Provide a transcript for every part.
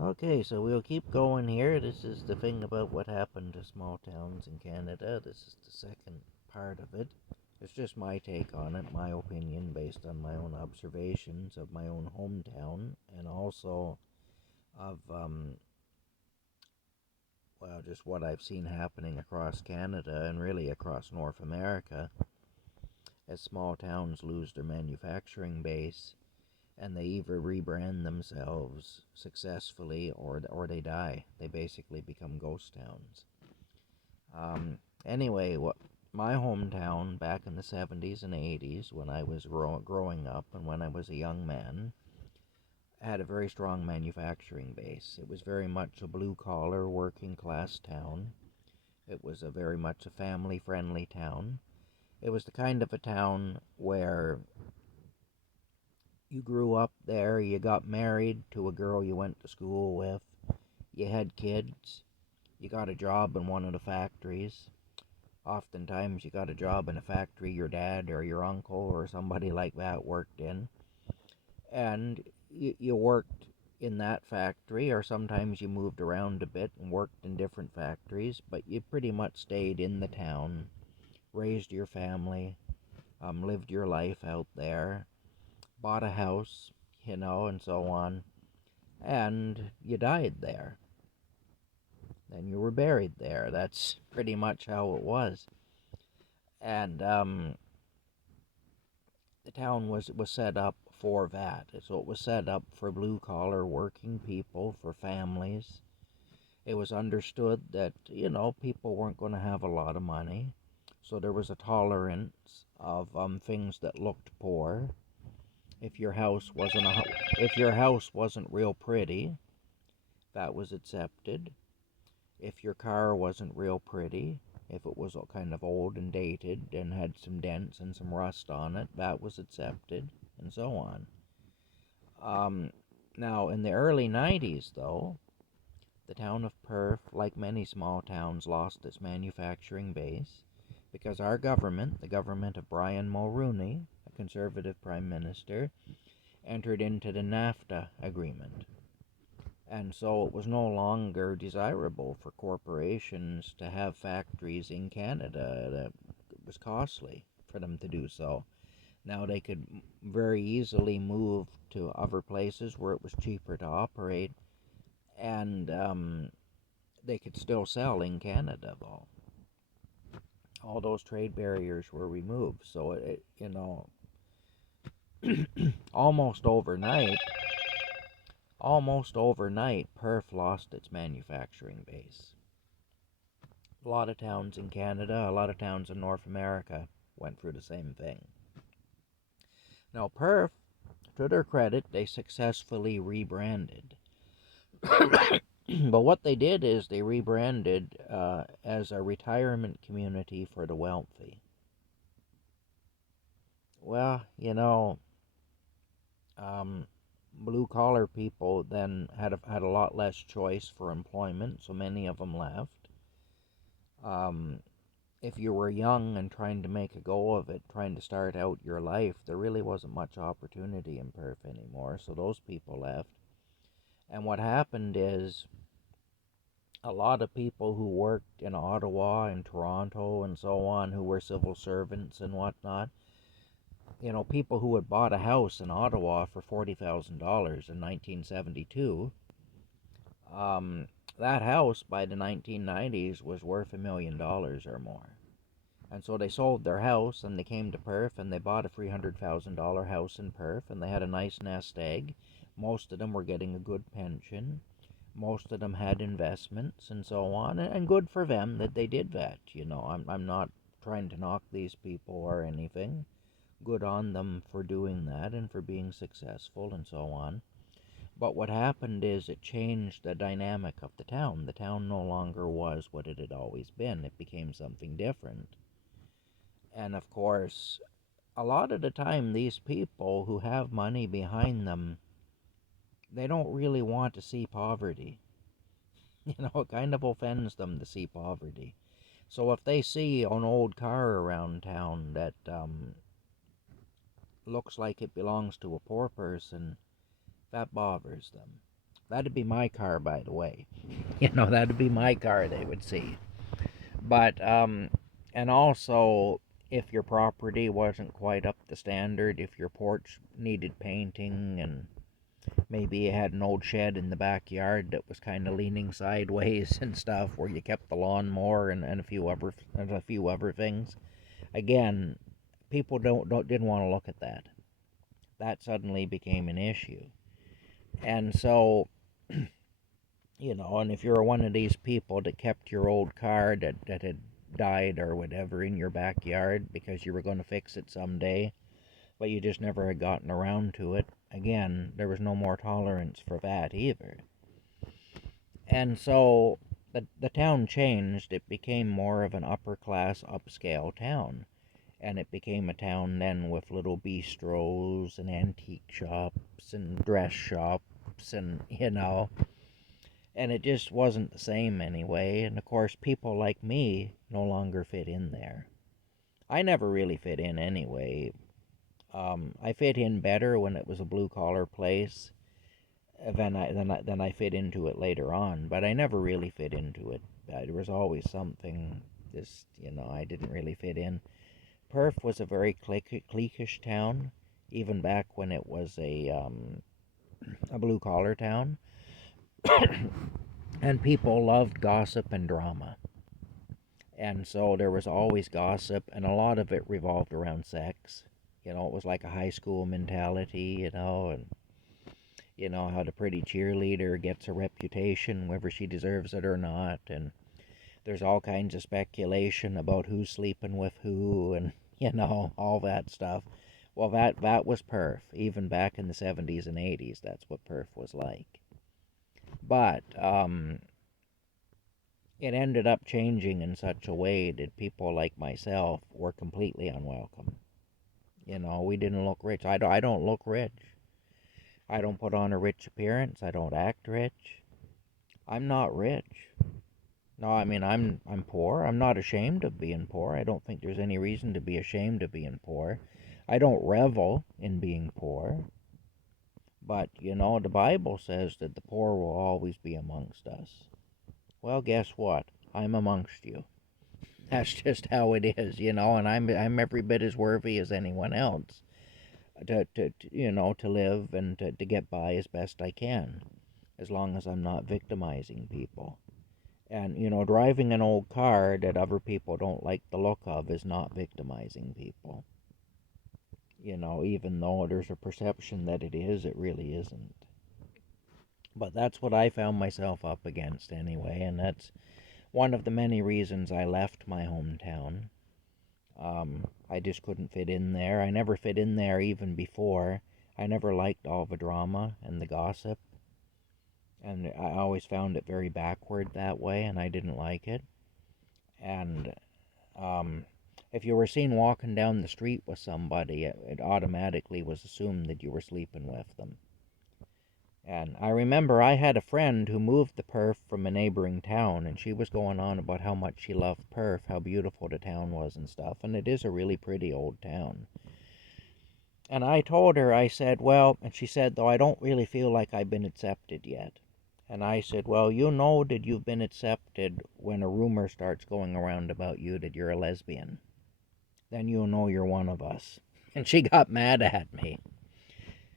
Okay, so we'll keep going here. This is the thing about what happened to small towns in Canada. This is the second part of it. It's just my take on it, my opinion based on my own observations of my own hometown and also of, well, just what I've seen happening across Canada and really across North America as small towns lose their manufacturing base and they either rebrand themselves successfully or they die. They basically become ghost towns. Anyway, what my hometown back in the 70s and 80s when I was growing up and when I was a young man had a very strong manufacturing base. It was very much a blue collar working class town. It was a very much a family friendly town. It was the kind of a town where you grew up there, you got married to a girl you went to school with, you had kids, you got a job in one of the factories. Oftentimes, you got a job in a factory your dad or your uncle or somebody like that worked in, and you worked in that factory, or sometimes you moved around a bit and worked in different factories, but you pretty much stayed in the town, raised your family, lived your life out there, bought a house, and so on, and you died there. And you were buried there. That's pretty much how it was. And the town was set up for that. So it was set up for blue collar working people, for families. It was understood that, people weren't going to have a lot of money. So there was a tolerance of things that looked poor. If your house wasn't if your house wasn't real pretty, that was accepted. If your car wasn't real pretty, if it was kind of old and dated and had some dents and some rust on it, that was accepted, and so on. Um, Now, in the early 90s, though, the town of Perth, like many small towns, lost its manufacturing base because our government, the government of Brian Mulroney, a conservative prime minister, entered into the NAFTA agreement. And so it was no longer desirable for corporations to have factories in Canada. It was costly for them to do so. Now they could very easily move to other places where it was cheaper to operate, and they could still sell in Canada, though. All those trade barriers were removed. So, almost overnight, Perth lost its manufacturing base. A lot of towns in Canada, a lot of towns in North America went through the same thing. Now, Perth, to their credit, they successfully rebranded. But what they did is they rebranded as a retirement community for the wealthy. Well, um, blue collar people then had a lot less choice for employment, so many of them left. Um, if you were young and trying to make a go of it, trying to start out your life, there really wasn't much opportunity in Perth anymore, so those people left. And what happened is a lot of people who worked in Ottawa and Toronto and so on, who were civil servants and whatnot, people who had bought a house in Ottawa for $40,000 in 1972, um, that house by the 1990s was worth $1 million or more. And so they sold their house and they came to Perth and they bought a $300,000 house in Perth and they had a nice nest egg. Most of them were getting a good pension. Most of them had investments and so on. And good for them that they did that. I'm not trying to knock these people or anything. Good on them for doing that and for being successful and so on. But what happened is it changed the dynamic of the town. The town no longer was what it had always been. It became something different. And of course, a lot of the time, these people who have money behind them, they don't really want to see poverty. It kind of offends them to see poverty. So if they see an old car around town that looks like it belongs to a poor person, that bothers them. That'd be my car, by the way. That'd be my car they would see. But, and also, if your property wasn't quite up to standard, if your porch needed painting and maybe you had an old shed in the backyard that was kind of leaning sideways and stuff, where you kept the lawnmower and a few other things. Again, people didn't want to look at that. That suddenly became an issue, and so and if you're one of these people that kept your old car that had died or whatever in your backyard because you were going to fix it someday, but you just never had gotten around to it, again, there was no more tolerance for that either. And so the town changed. It became more of an upper class, upscale town. And it became a town then with little bistros and antique shops and dress shops and it just wasn't the same anyway. And of course, people like me no longer fit in there. I never really fit in anyway. I fit in better when it was a blue collar place than I fit into it later on. But I never really fit into it. There was always something. I didn't really fit in. Perth was a very cliquish town, even back when it was a blue collar town, and people loved gossip and drama. And so there was always gossip, and a lot of it revolved around sex. It was like a high school mentality, and how the pretty cheerleader gets a reputation, whether she deserves it or not, and there's all kinds of speculation about who's sleeping with who, and all that stuff. Well, that was Perth. Even back in the 70s and 80s, that's what Perth was like. But it ended up changing in such a way that people like myself were completely unwelcome. We didn't look rich. I don't look rich. I don't put on a rich appearance. I don't act rich. I'm not rich. No, I mean I'm poor. I'm not ashamed of being poor. I don't think there's any reason to be ashamed of being poor. I don't revel in being poor. But the Bible says that the poor will always be amongst us. Well, guess what? I'm amongst you. That's just how it is, and I'm every bit as worthy as anyone else to live and to get by as best I can, as long as I'm not victimizing people. And driving an old car that other people don't like the look of is not victimizing people. Even though there's a perception that it is, it really isn't. But that's what I found myself up against anyway, and that's one of the many reasons I left my hometown. I just couldn't fit in there. I never fit in there even before. I never liked all the drama and the gossip, and I always found it very backward that way, and I didn't like it. And if you were seen walking down the street with somebody, it automatically was assumed that you were sleeping with them. And I remember I had a friend who moved to Perth from a neighboring town, and she was going on about how much she loved Perth, how beautiful the town was and stuff, and it is a really pretty old town. And I told her, I said, well, and she said, though, I don't really feel like I've been accepted yet. And I said, well, you know that you've been accepted when a rumor starts going around about you that you're a lesbian. Then you'll know you're one of us. And she got mad at me.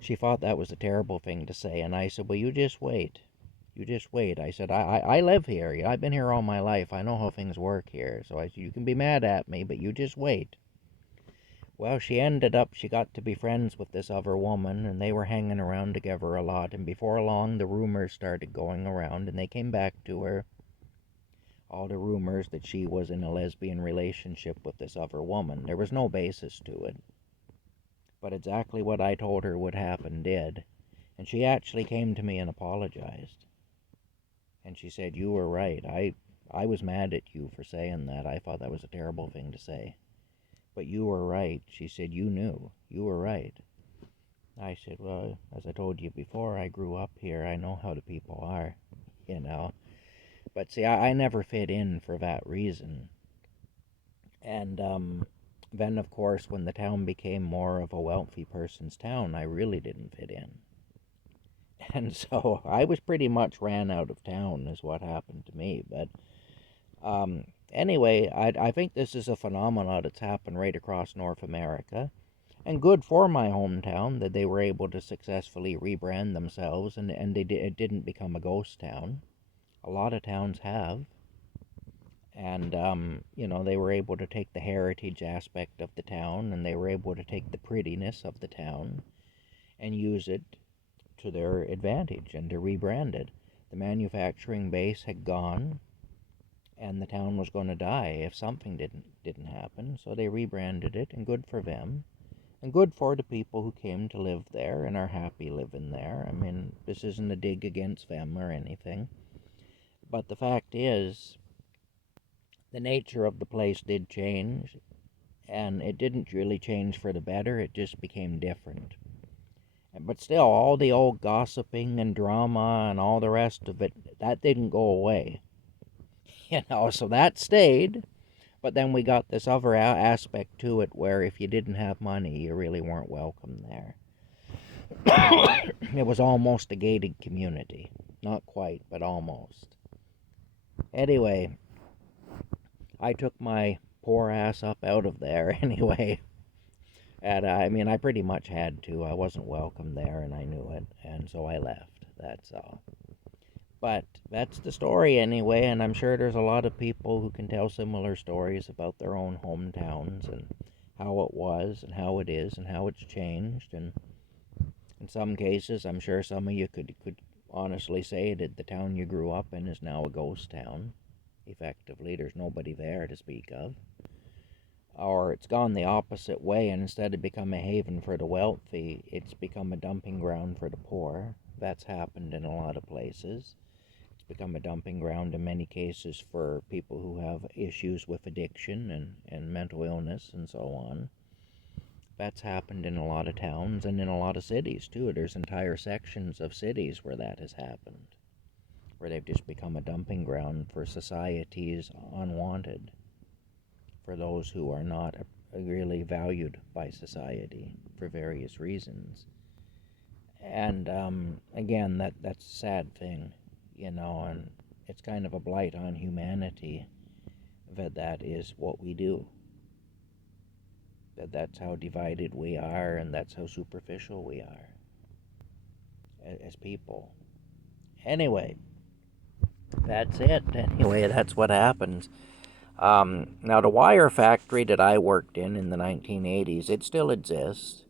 She thought that was a terrible thing to say, and I said, well, you just wait. You just wait. I said, I live here. I've been here all my life. I know how things work here. So I said, you can be mad at me, but you just wait. Well, she got to be friends with this other woman, and they were hanging around together a lot, and before long the rumors started going around, and they came back to her. All the rumors that she was in a lesbian relationship with this other woman. There was no basis to it. But exactly what I told her would happen did. And she actually came to me and apologized. And she said, you were right. I was mad at you for saying that. I thought that was a terrible thing to say. But you were right. She said, you knew. You were right. I said, well, as I told you before, I grew up here. I know how the people are, But see, I never fit in for that reason. And then, of course, when the town became more of a wealthy person's town, I really didn't fit in. And so I was pretty much ran out of town, is what happened to me. But anyway, I think this is a phenomenon that's happened right across North America. And good for my hometown that they were able to successfully rebrand themselves, and it didn't become a ghost town. A lot of towns have. And, they were able to take the heritage aspect of the town, and they were able to take the prettiness of the town and use it to their advantage and to rebrand it. The manufacturing base had gone, and the town was going to die if something didn't happen. So they rebranded it, and good for them, and good for the people who came to live there and are happy living there. I mean, this isn't a dig against them or anything, but the fact is, the nature of the place did change, and it didn't really change for the better. It just became different. But still, all the old gossiping and drama and all the rest of it, that didn't go away. So that stayed. But then we got this other aspect to it where if you didn't have money, you really weren't welcome there. It was almost a gated community. Not quite, but almost. Anyway, I took my poor ass up out of there anyway. And I pretty much had to. I wasn't welcome there, and I knew it, and so I left. That's all. But that's the story anyway, and I'm sure there's a lot of people who can tell similar stories about their own hometowns and how it was and how it is and how it's changed. And in some cases, I'm sure some of you could honestly say that the town you grew up in is now a ghost town. Effectively, there's nobody there to speak of. Or it's gone the opposite way, and instead of become a haven for the wealthy, it's become a dumping ground for the poor. That's happened in a lot of places. It's become a dumping ground in many cases for people who have issues with addiction and mental illness and so on. That's happened in a lot of towns and in a lot of cities too. There's entire sections of cities where that has happened, where they've just become a dumping ground for society's unwanted, for those who are not really valued by society for various reasons. And again, that's a sad thing, and it's kind of a blight on humanity that is what we do. That's how divided we are, and that's how superficial we are as people. Anyway, that's it. Anyway, that's what happens. Now, the wire factory that I worked in the 1980s, it still exists.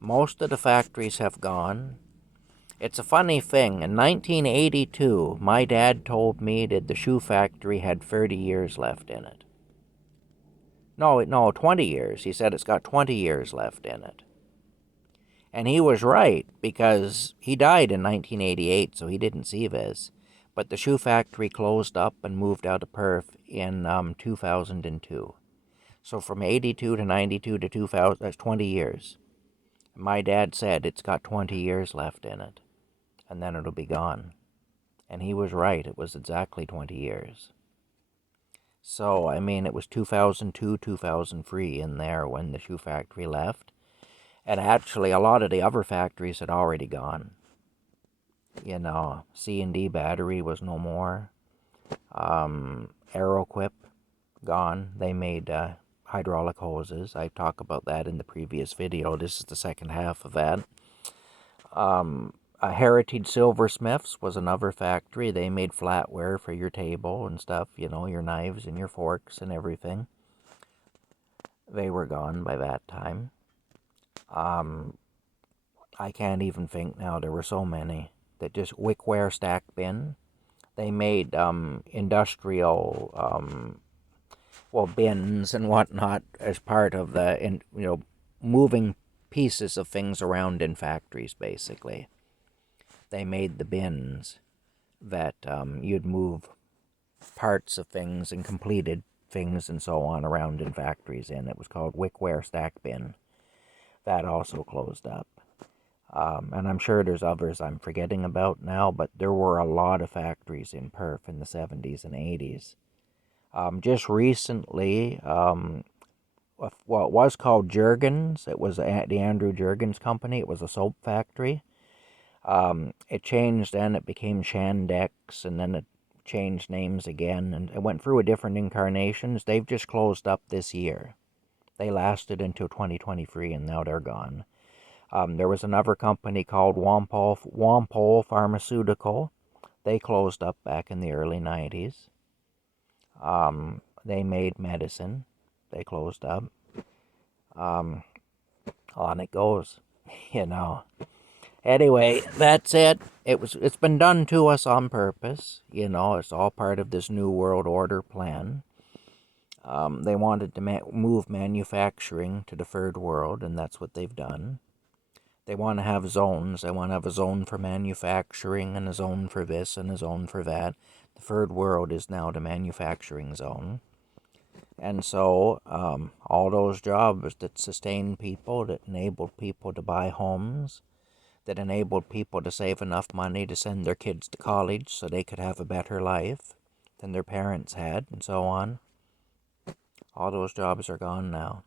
Most of the factories have gone. It's a funny thing. In 1982, my dad told me that the shoe factory had 30 years left in it. No, 20 years. He said it's got 20 years left in it. And he was right, because he died in 1988, so he didn't see this. But the shoe factory closed up and moved out of Perth in 2002. So from 82 to 92 to 2000, that's 20 years. My dad said it's got 20 years left in it, and then it'll be gone. And he was right. It was exactly 20 years. So, it was 2002, 2003 in there when the shoe factory left. And actually, a lot of the other factories had already gone. C&D Battery was no more. Aeroquip, gone. They made hydraulic hoses. I talked about that in the previous video. This is the second half of that. Heritage Silversmiths was another factory. They made flatware for your table and stuff, your knives and your forks and everything. They were gone by that time. I can't even think now. There were so many. That just Wickware Stack Bin. They made industrial, bins and whatnot as part of the, moving pieces of things around in factories, basically. They made the bins that you'd move parts of things and completed things and so on around in factories in. It was called Wickware Stack Bin. That also closed up. And I'm sure there's others I'm forgetting about now, but there were a lot of factories in Perth in the 70s and 80s. Just recently, it was called Jergens. It was the Andrew Jergens Company. It was a soap factory. It changed then, it became Shandex, and then it changed names again, and it went through a different incarnations. They've just closed up this year. They lasted until 2023, and now they're gone. There was another company called Wampole Pharmaceutical. They closed up back in the early 90s. They made medicine. They closed up. On it goes, you know. Anyway, that's it. It's been done to us on purpose. You know, it's all part of this new world order plan. They wanted to move manufacturing to the third world, and that's what they've done. They want to have zones. They want to have a zone for manufacturing and a zone for this and a zone for that. The third world is now the manufacturing zone. And so all those jobs that sustained people, that enabled people to buy homes, that enabled people to save enough money to send their kids to college so they could have a better life than their parents had, and so on. All those jobs are gone now.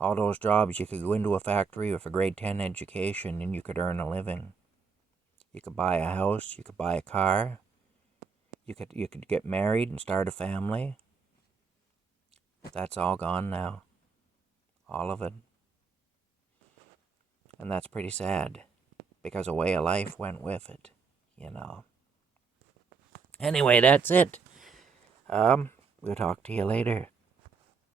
All those jobs, you could go into a factory with a grade 10 education and you could earn a living. You could buy a house, you could buy a car, you could get married and start a family. That's all gone now. All of it. And that's pretty sad, because a way of life went with it, you know. Anyway, that's it. We'll talk to you later.